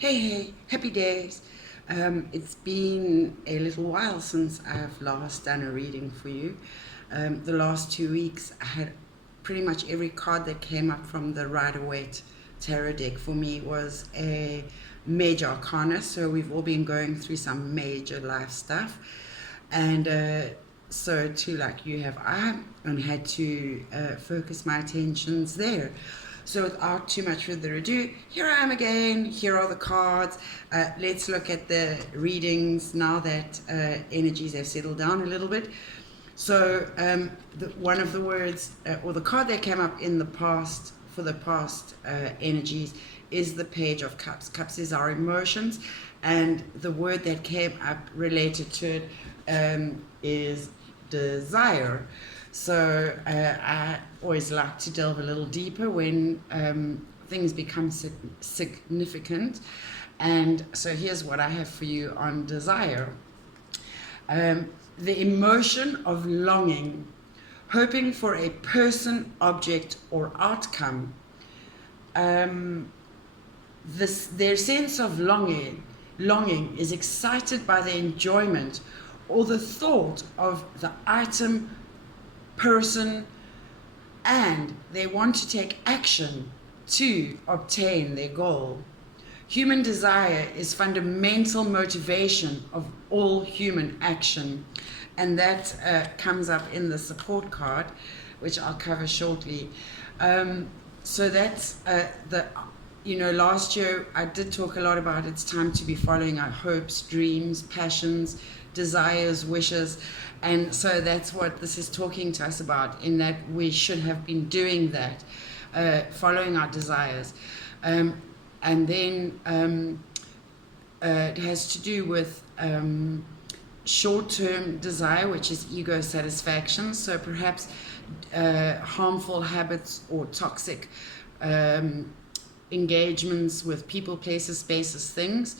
Hey, happy days. It's been a little while since I've last done a reading for you. The last 2 weeks, I had pretty much every card that came up from the Rider-Waite tarot deck for me was a major arcana. So we've all been going through some major life stuff. And so too, like you have, I and had to focus my attentions there. So without too much further ado, here I am again. Here are the cards. Let's look at the readings now that energies have settled down a little bit. So one of the words or the card that came up in the past for the past energies is the Page of Cups. Cups is our emotions, and the word that came up related to it is desire. So I always like to delve a little deeper when things become significant. And so here's what I have for you on desire. The emotion of longing, hoping for a person, object, or outcome. Their sense of longing is excited by the enjoyment or the thought of the item, person, and they want to take action to obtain their goal. Human desire is fundamental motivation of all human action, and that comes up in the support card, which I'll cover shortly. So that's last year I did talk a lot about it's time to be following our hopes, dreams, passions, desires, wishes. And so that's what this is talking to us about, in that we should have been doing that, following our desires. And then it has to do with short-term desire, which is ego satisfaction. So perhaps harmful habits or toxic engagements with people, places, spaces, things.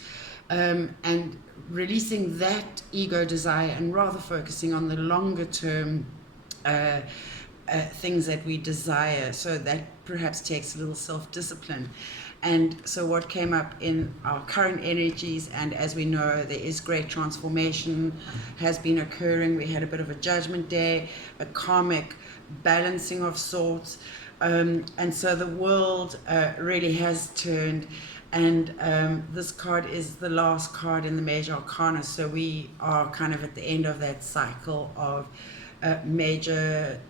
And releasing that ego desire and rather focusing on the longer term things that we desire. So that perhaps takes a little self-discipline. And so what came up in our current energies, and as we know, there is great transformation has been occurring. We had a bit of a judgment day, a karmic balancing of sorts. And so the world really has turned. And this card is the last card in the major arcana, so we are kind of at the end of that cycle of major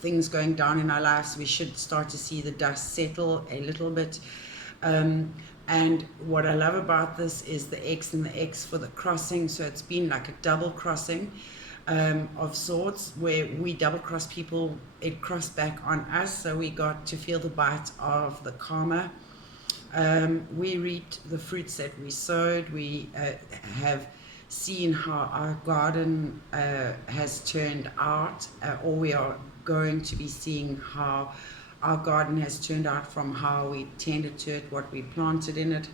things going down in our lives. We should start to see the dust settle a little bit. And what I love about this is the X and the X for the crossing. So it's been like a double crossing of sorts, where we double cross people, it crossed back on us, so we got to feel the bite of the karma. We reaped the fruits that we sowed. We have seen how our garden has turned out, or we are going to be seeing how our garden has turned out, from how we tended to it, what we planted in it,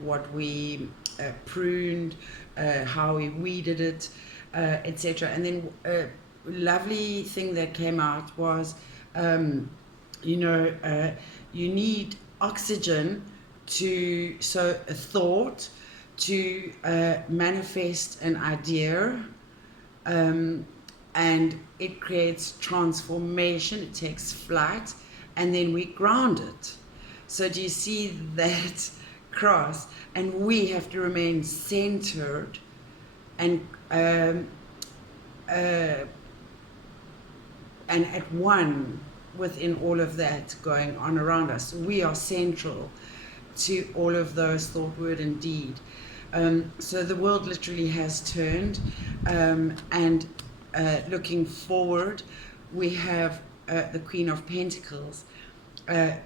what we pruned, how we weeded it, etc. And then a lovely thing that came out was, you need oxygen so a thought to manifest an idea, and it creates transformation. It takes flight, and then we ground it. So do you see that cross? And we have to remain centered and at one within all of that going on around us. We are central to all of those thought, word, and deed. So the world literally has turned, and looking forward, we have the Queen of Pentacles.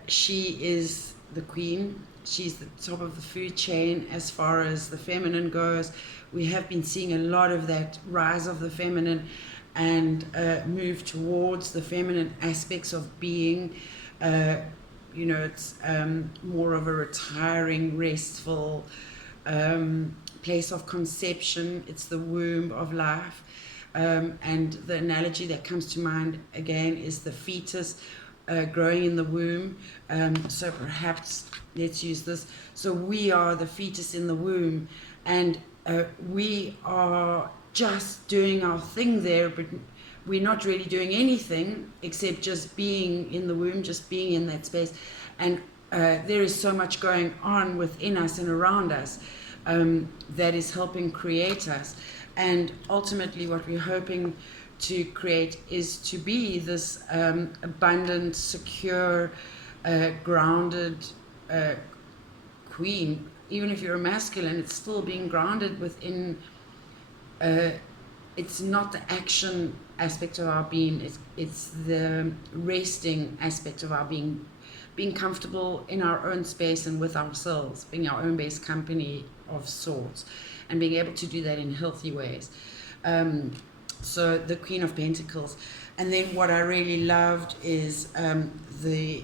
She is the queen. She's the top of the food chain as far as the feminine goes. We have been seeing a lot of that rise of the feminine and move towards the feminine aspects of being. It's more of a retiring, restful place of conception. It's the womb of life. And the analogy that comes to mind again is the fetus growing in the womb. So perhaps let's use this. So we are the fetus in the womb, and we are just doing our thing there, but we're not really doing anything except just being in the womb, just being in that space. And there is so much going on within us and around us that is helping create us. And ultimately what we're hoping to create is to be this abundant, secure, grounded queen. Even if you're a masculine, it's still being grounded within, it's not the action aspect of our being, it's the resting aspect of our being comfortable in our own space and with ourselves, being our own base company of sorts, and being able to do that in healthy ways. So the Queen of Pentacles. And then what I really loved is the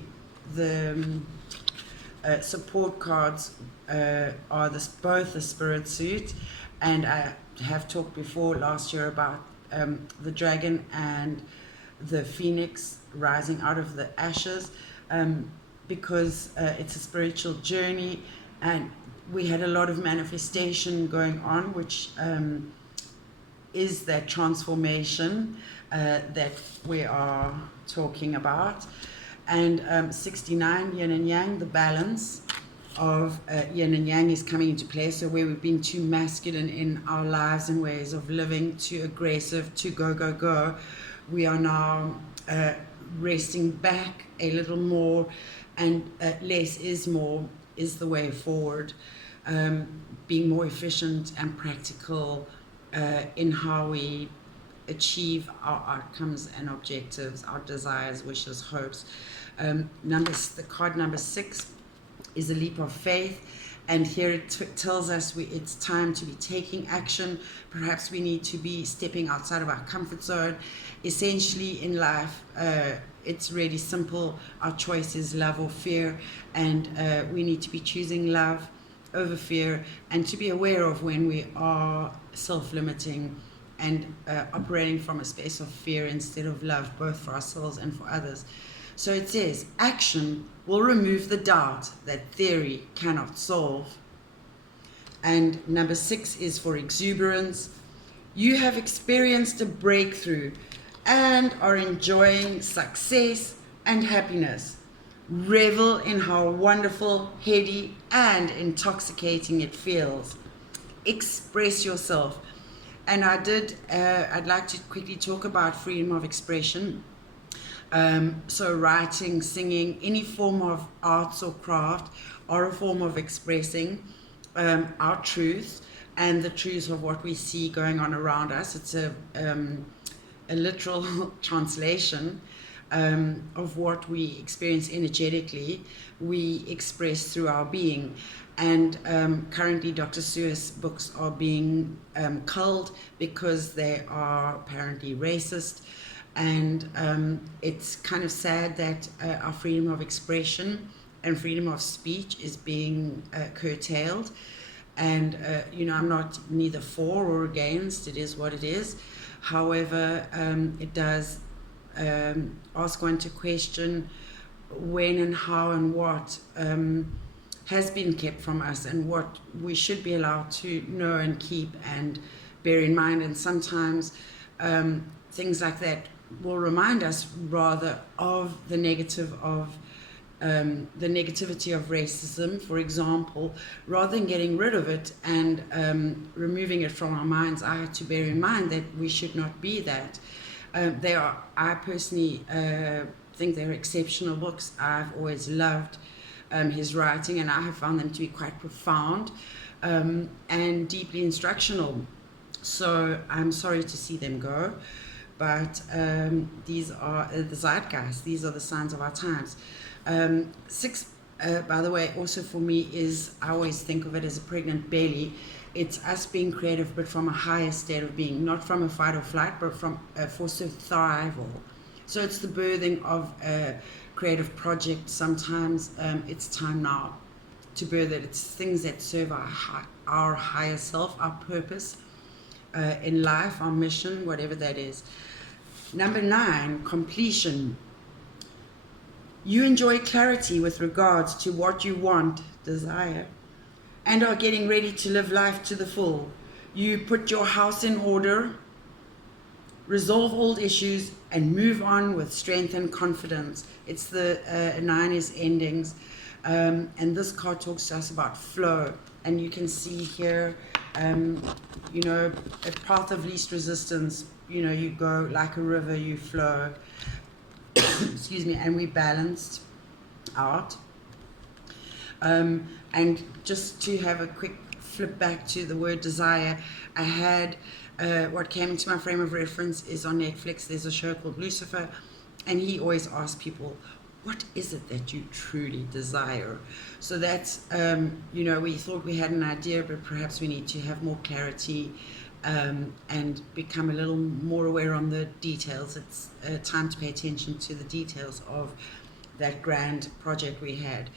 support cards are both the Spirit Suit, and I have talked before last year about the dragon and the phoenix rising out of the ashes, because it's a spiritual journey, and we had a lot of manifestation going on, which is that transformation that we are talking about. And 69, Yin and Yang, the balance of Yin and Yang is coming into play. So where we've been too masculine in our lives and ways of living, too aggressive, too go, we are now resting back a little more, and less is more is the way forward. Being more efficient and practical in how we achieve our outcomes and objectives, our desires, wishes, hopes. The card number 6 is a leap of faith, and here it tells us it's time to be taking action. Perhaps we need to be stepping outside of our comfort zone. Essentially in life, it's really simple. Our choice is love or fear, and we need to be choosing love over fear, and to be aware of when we are self-limiting and operating from a space of fear instead of love, both for ourselves and for others. So it says, action will remove the doubt that theory cannot solve. And number 6 is for exuberance. You have experienced a breakthrough and are enjoying success and happiness. Revel in how wonderful, heady, and intoxicating it feels. Express yourself. And I'd like to quickly talk about freedom of expression. So writing, singing, any form of arts or craft are a form of expressing our truth and the truth of what we see going on around us. It's a literal translation of what we experience energetically, we express through our being. And currently Dr. Seuss books are being culled because they are apparently racist. And it's kind of sad that our freedom of expression and freedom of speech is being curtailed. And, I'm not neither for or against, it is what it is. However, it does ask one to question when and how and what has been kept from us, and what we should be allowed to know and keep and bear in mind. And sometimes things like that will remind us rather of the negative of the negativity of racism, for example, rather than getting rid of it and removing it from our mind's eye, to bear in mind that we should not be that. I personally think they're exceptional books. I've always loved his writing, and I have found them to be quite profound and deeply instructional. So I'm sorry to see them go, but these are the zeitgeist. These are the signs of our times. 6, by the way, also for me is, I always think of it as a pregnant belly. It's us being creative, but from a higher state of being, not from a fight or flight, but from for survival. So it's the birthing of a creative project. Sometimes it's time now to birth it. It's things that serve our higher self, our purpose in life, our mission, whatever that is. Number 9, completion. You enjoy clarity with regards to what you want, desire, and are getting ready to live life to the full. You put your house in order, resolve old issues, and move on with strength and confidence. It's the 9 is endings. And this card talks to us about flow. And you can see here, you know, a path of least resistance. You know, you go like a river, you flow. Excuse me, and we balanced out. And just to have a quick flip back to the word desire, I had what came into my frame of reference is on Netflix. There's a show called Lucifer, and he always asks people, what is it that you truly desire? So that's, you know, we thought we had an idea, but perhaps we need to have more clarity and become a little more aware on the details. It's time to pay attention to the details of that grand project we had.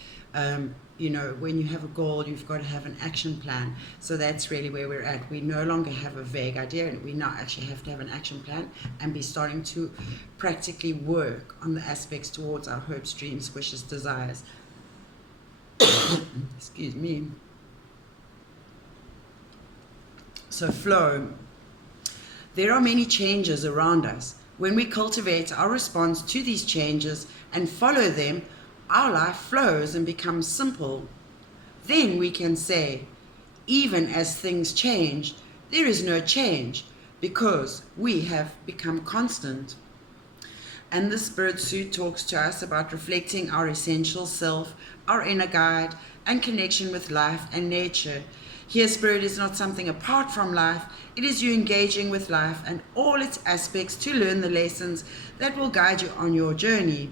You know, when you have a goal, you've got to have an action plan. So that's really where we're at. We no longer have a vague idea, and we now actually have to have an action plan and be starting to practically work on the aspects towards our hopes, dreams, wishes, desires. Excuse me. So flow. There are many changes around us. When we cultivate our response to these changes and follow them, our life flows and becomes simple. Then we can say, even as things change, there is no change because we have become constant. And the Spirit Suit talks to us about reflecting our essential self, our inner guide, and connection with life and nature. Here, Spirit is not something apart from life. It is you engaging with life and all its aspects to learn the lessons that will guide you on your journey.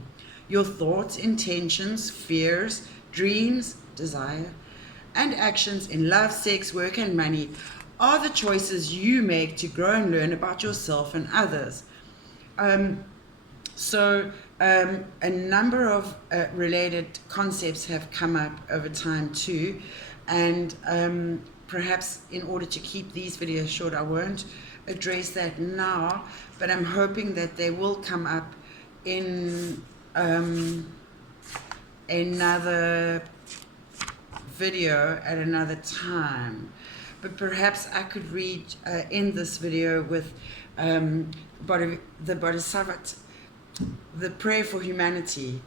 Your thoughts, intentions, fears, dreams, desire, and actions in love, sex, work, and money are the choices you make to grow and learn about yourself and others. So a number of related concepts have come up over time too, and perhaps in order to keep these videos short, I won't address that now, but I'm hoping that they will come up in another video at another time. But perhaps I could end this video with the Bodhisattva, the prayer for humanity.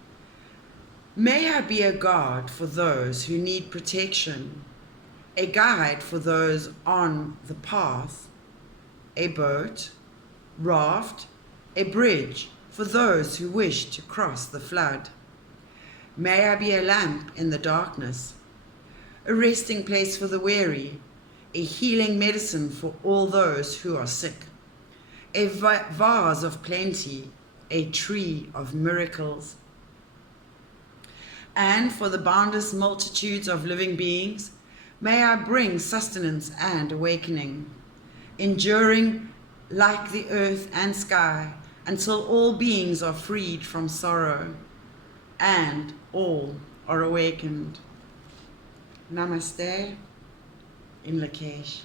May I be a guard for those who need protection, a guide for those on the path, a boat, raft, a bridge for those who wish to cross the flood. May I be a lamp in the darkness, a resting place for the weary, a healing medicine for all those who are sick, a vase of plenty, a tree of miracles. And for the boundless multitudes of living beings, may I bring sustenance and awakening, enduring like the earth and sky, until all beings are freed from sorrow and all are awakened. Namaste in Lakesh.